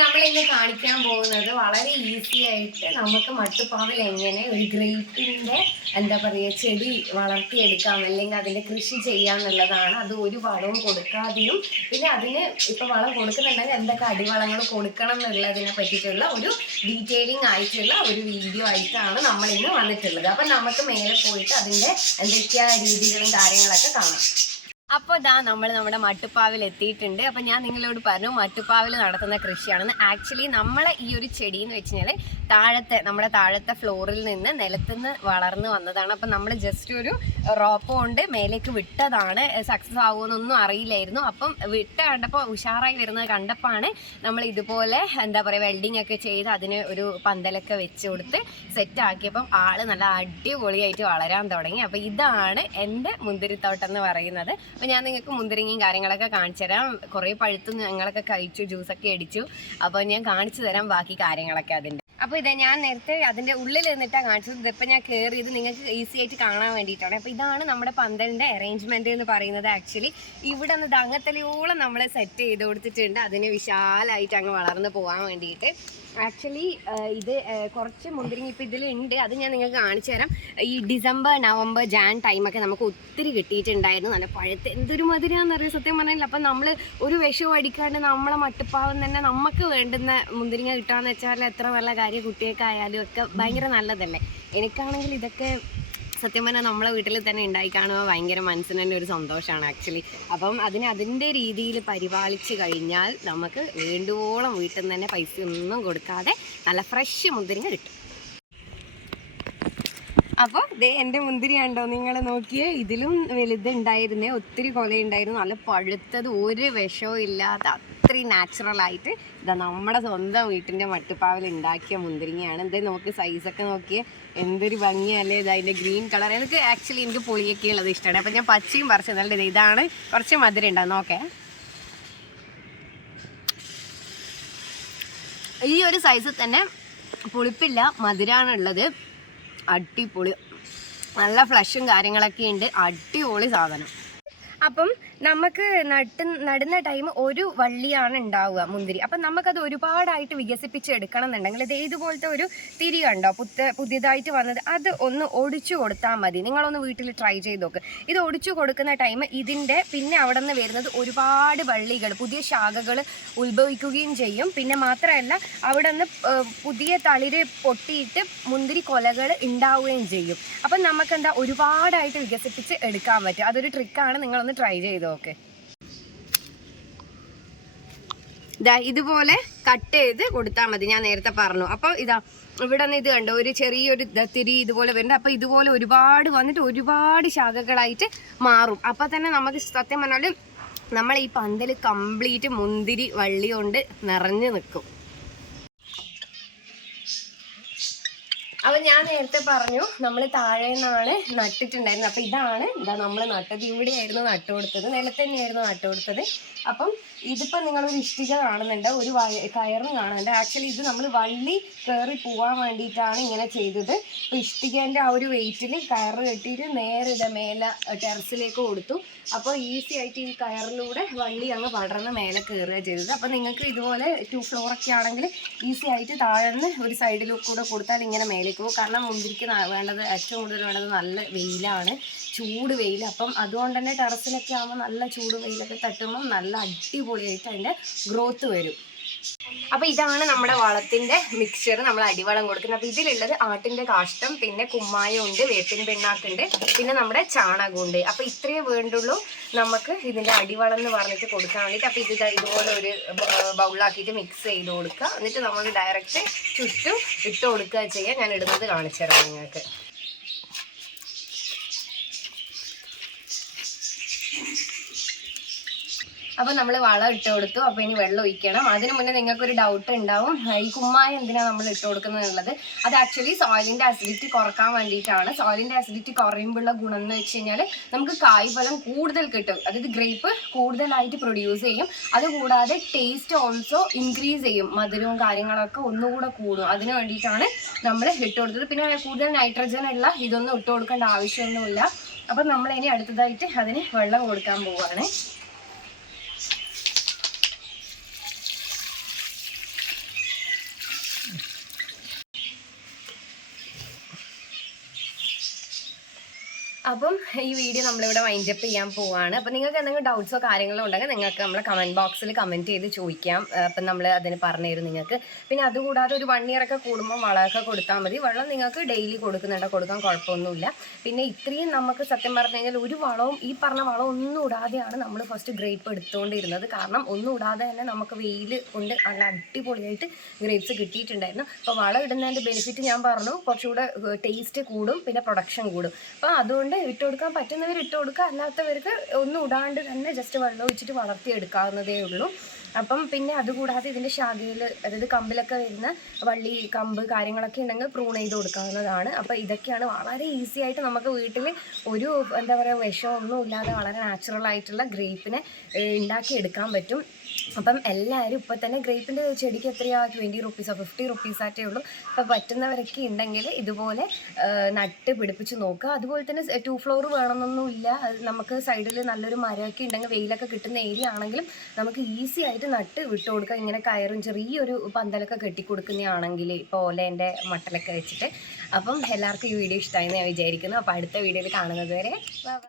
നമ്മൾ ഇന്ന് കാണിക്കാൻ പോകുന്നത് വളരെ ഈസി ആയിട്ട് നമുക്ക് മട്ടുപ്പാവിൽ എങ്ങനെ ഒരു ഗ്രേപ്പിന്റെ എന്താ പറയുക ചെടി വളർത്തിയെടുക്കാം, അല്ലെങ്കിൽ അതിന്റെ കൃഷി ചെയ്യാന്നുള്ളതാണ്. അത് ഒരു വളവും കൊടുക്കാതെയും പിന്നെ അതിന് ഇപ്പൊ വളം കൊടുക്കുന്നുണ്ടെങ്കിൽ എന്തൊക്കെ അടിവളങ്ങൾ കൊടുക്കണം എന്നുള്ളതിനെ പറ്റിയിട്ടുള്ള ഒരു ഡീറ്റെയിലിംഗ് ആയിട്ടുള്ള ഒരു വീഡിയോ ആയിട്ടാണ് നമ്മൾ ഇന്ന് വന്നിട്ടുള്ളത്. അപ്പൊ നമുക്ക് മേലെ പോയിട്ട് അതിന്റെ എന്തൊക്കെയാ രീതികളും കാര്യങ്ങളൊക്കെ കാണാം. അപ്പോൾ ഇതാ നമ്മൾ നമ്മുടെ മട്ടുപ്പാവിൽ എത്തിയിട്ടുണ്ട്. അപ്പോൾ ഞാൻ നിങ്ങളോട് പറഞ്ഞു മട്ടുപ്പാവിൽ നടത്തുന്ന കൃഷിയാണെന്ന്. ആക്ച്വലി നമ്മളെ ഈ ഒരു ചെടി എന്ന് വെച്ച് കഴിഞ്ഞാൽ നമ്മുടെ താഴത്തെ ഫ്ലോറിൽ നിന്ന് നിലത്തുനിന്ന് വളർന്ന് വന്നതാണ്. അപ്പം നമ്മൾ ജസ്റ്റ് ഒരു റോപ്പ് കൊണ്ട് മേലേക്ക് വിട്ടതാണ്. സക്സസ് ആവുമെന്നൊന്നും അറിയില്ലായിരുന്നു. അപ്പം കണ്ടപ്പോൾ ഉഷാറായി വരുന്നത് കണ്ടപ്പോഴാണ് നമ്മൾ ഇതുപോലെ എന്താ പറയുക വെൽഡിംഗ് ഒക്കെ ചെയ്ത് അതിന് ഒരു പന്തലൊക്കെ വെച്ച് കൊടുത്ത് സെറ്റ് ആക്കിയപ്പം ആള് നല്ല അടിപൊളിയായിട്ട് വളരാൻ തുടങ്ങി. അപ്പോൾ ഇതാണ് എൻ്റെ മുന്തിരിത്തോട്ടം എന്ന് പറയുന്നത്. അപ്പോൾ ഞാൻ നിങ്ങൾക്ക് മുന്തിരിങ്ങയും കാര്യങ്ങളൊക്കെ കാണിച്ചു തരാം. കുറേ പഴുത്ത് ഞങ്ങളൊക്കെ കഴിച്ചു, ജ്യൂസൊക്കെ അടിച്ചു. അപ്പോൾ ഞാൻ കാണിച്ചു തരാം ബാക്കി കാര്യങ്ങളൊക്കെ അതിൻ്റെ. അപ്പോൾ ഇതേ ഞാൻ നേരത്തെ അതിൻ്റെ ഉള്ളിൽ നിന്നിട്ടാണ് കാണിച്ചത്. ഇതിപ്പോൾ ഞാൻ കയറിയത് നിങ്ങൾക്ക് ഈസി ആയിട്ട് കാണാൻ വേണ്ടിയിട്ടാണ്. അപ്പോൾ ഇതാണ് നമ്മുടെ പന്തലിൻ്റെ അറേഞ്ച്മെൻറ്റ് എന്ന് പറയുന്നത്. ആക്ച്വലി ഇവിടെ നിന്ന് ദങ്ങത്തലയോളം നമ്മൾ സെറ്റ് ചെയ്ത് കൊടുത്തിട്ടുണ്ട് അതിന് വിശാലമായിട്ട് അങ്ങ് വളർന്ന് പോകാൻ വേണ്ടിയിട്ട്. ആക്ച്വലി ഇത് കുറച്ച് മുന്തിരിങ്ങ ഇപ്പോൾ ഇതിലുണ്ട്, അത് ഞാൻ നിങ്ങൾക്ക് കാണിച്ചു തരാം. ഈ ഡിസംബർ നവംബർ ജാൻ ടൈമൊക്കെ നമുക്ക് ഒത്തിരി കിട്ടിയിട്ടുണ്ടായിരുന്നു. നല്ല പഴുത്ത് എന്തൊരു മധുരമാണെന്നറിയാം സത്യം പറഞ്ഞില്ല. അപ്പം നമ്മൾ ഒരു വിഷവും അടിക്കാണ്ട് നമ്മളെ മട്ടുപ്പാവം തന്നെ നമുക്ക് വേണ്ടുന്ന മുന്തിരിങ്ങ കിട്ടുകയെന്ന് വെച്ചാൽ എത്ര നല്ല കാര്യം. കുട്ടികൾക്കായാലും ഒക്കെ ഭയങ്കര നല്ലതല്ലേ. എനിക്കാണെങ്കിൽ ഇതൊക്കെ സത്യം പറഞ്ഞാൽ നമ്മളെ വീട്ടിൽ തന്നെ ഉണ്ടായി കാണുമ്പോൾ ഭയങ്കര മനസ്സിന് തന്നെ ഒരു സന്തോഷമാണ് ആക്ച്വലി. അപ്പം അതിൻ്റെ രീതിയിൽ പരിപാലിച്ച് കഴിഞ്ഞാൽ നമുക്ക് വേണ്ടുവോളം വീട്ടിൽ നിന്ന് തന്നെ പൈസ ഒന്നും കൊടുക്കാതെ നല്ല ഫ്രഷ് മുന്തിരിങ്ങ കിട്ടും. അപ്പോൾ ദേ എൻ്റെ മുന്തിരി കണ്ടോ നിങ്ങൾ നോക്കിയേ, ഇതിലും വലുതുണ്ടായിരുന്നേ, ഒത്തിരി കൊലയുണ്ടായിരുന്നു, നല്ല പഴുത്തത്, ഒരു വിഷവും ഇല്ലാത്ത അത്രയും നാച്ചുറലായിട്ട് ഇതാ നമ്മുടെ സ്വന്തം വീട്ടിൻ്റെ മട്ടുപ്പാവിൽ ഉണ്ടാക്കിയ മുന്തിരിങ്ങയാണ്. എന്തേ നോക്കി സൈസൊക്കെ നോക്കിയേ, എന്തൊരു ഭംഗിയല്ലേ. ഇത് അതിൻ്റെ ഗ്രീൻ കളർ എനിക്ക് ആക്ച്വലി എനിക്ക് പുളിയൊക്കെ ഉള്ളത് ഇഷ്ടമാണ്. അപ്പം ഞാൻ പച്ചയും പറിച്ചു തന്നിട്ട് ഇതാണ് കുറച്ച് മധുരം ഉണ്ടാകും. നോക്കേ, ഈ ഒരു സൈസിൽ തന്നെ പുളിപ്പില്ല, മധുരമാണുള്ളത്. അടിപൊളി, നല്ല ഫ്ലഷും കാര്യങ്ങളൊക്കെ ഉണ്ട്, അടിപൊളി സാധനം. അപ്പം നമുക്ക് നടുന്ന ടൈം ഒരു വള്ളിയാണ് ഉണ്ടാവുക മുന്തിരി. അപ്പം നമുക്കത് ഒരുപാടായിട്ട് വികസിപ്പിച്ചെടുക്കണം എന്നുണ്ടെങ്കിൽ ഇത് ഇതുപോലത്തെ ഒരു തിരി കണ്ടോ പുതിയതായിട്ട് വന്നത്, അത് ഒന്ന് ഒടിച്ചു കൊടുത്താൽ മതി. നിങ്ങളൊന്ന് വീട്ടിൽ ട്രൈ ചെയ്ത് നോക്ക്. ഇത് ഒടിച്ചു കൊടുക്കുന്ന ടൈം ഇതിൻ്റെ പിന്നെ അവിടെ നിന്ന് വരുന്നത് ഒരുപാട് വള്ളികൾ, പുതിയ ശാഖകൾ ഉത്ഭവിക്കുകയും ചെയ്യും. പിന്നെ മാത്രമല്ല അവിടെ നിന്ന് പുതിയ തളിര് പൊട്ടിയിട്ട് മുന്തിരി കൊലകൾ ഉണ്ടാവുകയും ചെയ്യും. അപ്പം നമുക്കെന്താ ഒരുപാടായിട്ട് വികസിപ്പിച്ച് എടുക്കാൻ പറ്റും. അതൊരു ട്രിക്കാണ്, നിങ്ങളൊന്ന് ട്രൈ ചെയ്ത് നോക്ക്. ഇതാ ഇതുപോലെ കട്ട് ചെയ്ത് കൊടുത്താൽ മതി, ഞാൻ നേരത്തെ പറഞ്ഞു. അപ്പോൾ ഇതാ ഇവിടെ നിന്ന് ഇത് കണ്ടോ ഒരു ചെറിയൊരു തിരി ഇതുപോലെ വരുന്നുണ്ട്. അപ്പോൾ ഇതുപോലെ ഒരുപാട് വന്നിട്ട് ഒരുപാട് ശാഖകളായിട്ട് മാറും. അപ്പോൾ തന്നെ നമുക്ക് സത്യം പറഞ്ഞാൽ നമ്മൾ ഈ പന്തൽ കംപ്ലീറ്റ് മുന്തിരി വള്ളി കൊണ്ട് നിറഞ്ഞു നിൽക്കും. അപ്പം ഞാൻ നേരത്തെ പറഞ്ഞു നമ്മൾ താഴെ നിന്നാണ് നട്ടിട്ടുണ്ടായിരുന്നത്. അപ്പം ഇതാ നമ്മൾ നട്ടത്, ഇവിടെയായിരുന്നു നട്ടു കൊടുത്തത്, നിലത്ത് തന്നെയായിരുന്നു നട്ടു കൊടുത്തത്. അപ്പം ഇതിപ്പോൾ നിങ്ങളൊരു ഇഷ്ടിക കാണുന്നുണ്ട്, ഒരു കയറും കാണുന്നുണ്ട്. ആക്ച്വലി ഇത് നമ്മൾ വള്ളി കയറി പോകാൻ വേണ്ടിയിട്ടാണ് ഇങ്ങനെ ചെയ്തത്. അപ്പോൾ ഇഷ്ടികേൻ്റെ ആ ഒരു വെയിറ്റിൽ കയറ് കെട്ടിയിട്ട് നേരെ മേലെ ടെറസിലേക്ക് കൊടുത്തു. അപ്പോൾ ഈസി ആയിട്ട് ഈ കയറിലൂടെ വള്ളി അങ്ങ് പടർന്ന് മേലെ കയറുക ചെയ്തത്. അപ്പോൾ നിങ്ങൾക്ക് ഇതുപോലെ 2 ഫ്ലോറൊക്കെ ആണെങ്കിൽ ഈസി ആയിട്ട് താഴെന്ന് ഒരു സൈഡിലൂടെ കൂടെ കൊടുത്താൽ ഇങ്ങനെ മേലേക്ക് പോകും. കാരണം മുന്തിരിക്ക് വേണ്ടത് ഏറ്റവും കൂടുതൽ വേണ്ടത് നല്ല വെയിലാണ്, ചൂട് വെയിൽ. അപ്പം അതുകൊണ്ട് തന്നെ ടെറസിലൊക്കെ ആകുമ്പോൾ നല്ല ചൂട് വെയിലൊക്കെ തട്ടുമ്പം നല്ല അടിപൊളിയായിട്ട് അതിൻ്റെ ഗ്രോത്ത് വരും. അപ്പോൾ ഇതാണ് നമ്മുടെ വളത്തിൻ്റെ മിക്സ്ചർ, നമ്മൾ അടിവളം കൊടുക്കുന്നത്. അപ്പോൾ ഇതിലുള്ളത് ആട്ടിൻ്റെ കാഷ്ടം, പിന്നെ കുമ്മായം ഉണ്ട്, വേപ്പിൻ പിണ്ണാക്കുണ്ട്, പിന്നെ നമ്മുടെ ചാണകമുണ്ട്. അപ്പോൾ ഇത്രയേ വേണ്ടുള്ളൂ നമുക്ക് ഇതിൻ്റെ അടിവളം എന്ന് പറഞ്ഞിട്ട് കൊടുക്കാൻ വേണ്ടിയിട്ട്. അപ്പോൾ ഇത് ഇതുപോലെ ഒരു ബൗളാക്കിയിട്ട് മിക്സ് ചെയ്ത് കൊടുക്കുക. എന്നിട്ട് നമ്മൾ ഡയറക്റ്റ് ചുറ്റും ഇട്ട് കൊടുക്കുക ചെയ്യുക. ഞാൻ ഇടുന്നത് കാണിച്ചു തരാം നിങ്ങൾക്ക്. അപ്പോൾ നമ്മൾ വളം ഇട്ട് കൊടുത്തു. അപ്പോൾ ഇനി വെള്ളം ഒഴിക്കണം. അതിന് മുന്നേ നിങ്ങൾക്കൊരു ഡൗട്ട് ഉണ്ടാവും, ഈ കുമ്മായം എന്തിനാണ് നമ്മൾ ഇട്ട് കൊടുക്കുന്നത് എന്നുള്ളത്. അത് ആക്ച്വലി സോയിലിൻ്റെ അസിഡിറ്റി കുറക്കാൻ വേണ്ടിയിട്ടാണ്. സോയിലിൻ്റെ അസിഡിറ്റി കുറയുമ്പോഴുള്ള ഗുണം എന്ന് വെച്ച് കഴിഞ്ഞാൽ നമുക്ക് കായ്ഫലം കൂടുതൽ കിട്ടും. അതായത് ഗ്രേപ്പ് കൂടുതലായിട്ട് പ്രൊഡ്യൂസ് ചെയ്യും. അതുകൂടാതെ ടേസ്റ്റ് ഓൾസോ ഇൻക്രീസ് ചെയ്യും, മധുരവും കാര്യങ്ങളൊക്കെ ഒന്നുകൂടെ കൂടും. അതിന് വേണ്ടിയിട്ടാണ് നമ്മൾ ഇട്ട് കൊടുത്തത്. പിന്നെ കൂടുതൽ നൈട്രജൻ ഉള്ള ഇതൊന്നും ഇട്ട് കൊടുക്കേണ്ട ആവശ്യമൊന്നുമില്ല. അപ്പം നമ്മളിനി അടുത്തതായിട്ട് അതിന് വെള്ളം കൊടുക്കാൻ പോവുകയാണ്. അപ്പം ഈ വീഡിയോ നമ്മളിവിടെ വൈൻഡപ്പ് ചെയ്യാൻ പോവാണ്. അപ്പം നിങ്ങൾക്ക് എന്തെങ്കിലും ഡൗട്ട്സോ കാര്യങ്ങളോ ഉണ്ടെങ്കിൽ നിങ്ങൾക്ക് നമ്മളെ കമൻറ്റ് ബോക്സിൽ കമൻറ്റ് ചെയ്ത് ചോദിക്കാം. അപ്പം നമ്മൾ അതിന് പറഞ്ഞു തരും നിങ്ങൾക്ക്. പിന്നെ അതുകൂടാതെ ഒരു 1 ഇയർ ഒക്കെ കൂടുമ്പോൾ വളമൊക്കെ കൊടുത്താൽ മതി. വെള്ളം നിങ്ങൾക്ക് ഡെയിലി കൊടുക്കാൻ കുഴപ്പമൊന്നുമില്ല. പിന്നെ ഇത്രയും നമുക്ക് സത്യം പറഞ്ഞു കഴിഞ്ഞാൽ ഒരു വളവും ഈ പറഞ്ഞ വളം ഒന്നും ഇടാതെയാണ് നമ്മൾ ഫസ്റ്റ് ഗ്രേപ്പ് എടുത്തുകൊണ്ടിരുന്നത്. കാരണം ഒന്നും ഇടാതെ തന്നെ നമുക്ക് വെയിൽ കൊണ്ട് നല്ല അടിപൊളിയായിട്ട് ഗ്രേപ്സ് കിട്ടിയിട്ടുണ്ടായിരുന്നു. അപ്പോൾ വളം ഇടുന്നതിൻ്റെ ബെനിഫിറ്റ് ഞാൻ പറഞ്ഞു, കുറച്ചുകൂടെ ടേസ്റ്റ് കൂടും, പിന്നെ പ്രൊഡക്ഷൻ കൂടും. അപ്പോൾ അതുകൊണ്ട് ഇട്ട് കൊടുക്കാൻ പറ്റുന്നവർ ഇട്ട് കൊടുക്കുക, അല്ലാത്തവർക്ക് ഒന്നും ഇടാണ്ട് തന്നെ ജസ്റ്റ് വെള്ളം ഒഴിച്ചിട്ട് വളർത്തിയെടുക്കാവുന്നതേ ഉള്ളൂ. അപ്പം പിന്നെ അതുകൂടാതെ ഇതിൻ്റെ ശാഖയിൽ, അതായത് കമ്പിലൊക്കെ വരുന്ന വള്ളി കമ്പ് കാര്യങ്ങളൊക്കെ ഉണ്ടെങ്കിൽ പ്രൂൺ ചെയ്ത് കൊടുക്കാവുന്നതാണ്. അപ്പോൾ ഇതൊക്കെയാണ് വളരെ ഈസി ആയിട്ട് നമുക്ക് വീട്ടിൽ ഒരു എന്താ പറയുക വിഷമൊന്നും ഇല്ലാതെ വളരെ നാച്ചുറൽ ആയിട്ടുള്ള ഗ്രേപ്പിനെ ഉണ്ടാക്കിയെടുക്കാൻ പറ്റും. അപ്പം എല്ലാവരും ഇപ്പോൾ തന്നെ ഗ്രേപ്പിൻ്റെ ചെടിക്ക് എത്രയാ 20 റുപ്പീസോ 50 റുപ്പീസായിട്ടേ ഉള്ളൂ. അപ്പോൾ പറ്റുന്നവരൊക്കെ ഉണ്ടെങ്കിൽ ഇതുപോലെ നട്ട് പിടിപ്പിച്ച് നോക്കുക. അതുപോലെ തന്നെ 2 ഫ്ലോർ വേണമെന്നൊന്നുമില്ല. നമുക്ക് സൈഡിൽ നല്ലൊരു മരമൊക്കെ ഉണ്ടെങ്കിൽ വെയിലൊക്കെ കിട്ടുന്ന ഏരിയ ആണെങ്കിലും നമുക്ക് ഈസി ആയിട്ട് നട്ട് വിട്ടു കൊടുക്കുക. ഇങ്ങനെ കയറും ചെറിയൊരു പന്തലൊക്കെ കെട്ടിക്കൊടുക്കുന്നതാണെങ്കിൽ ഇപ്പോൾ ഓലേൻ്റെ മട്ടലൊക്കെ വെച്ചിട്ട്. അപ്പം എല്ലാവർക്കും ഈ വീഡിയോ ഇഷ്ടമായെന്ന് ഞാൻ വിചാരിക്കുന്നു. അപ്പോൾ അടുത്ത വീഡിയോയിൽ കാണുന്നത് വരെ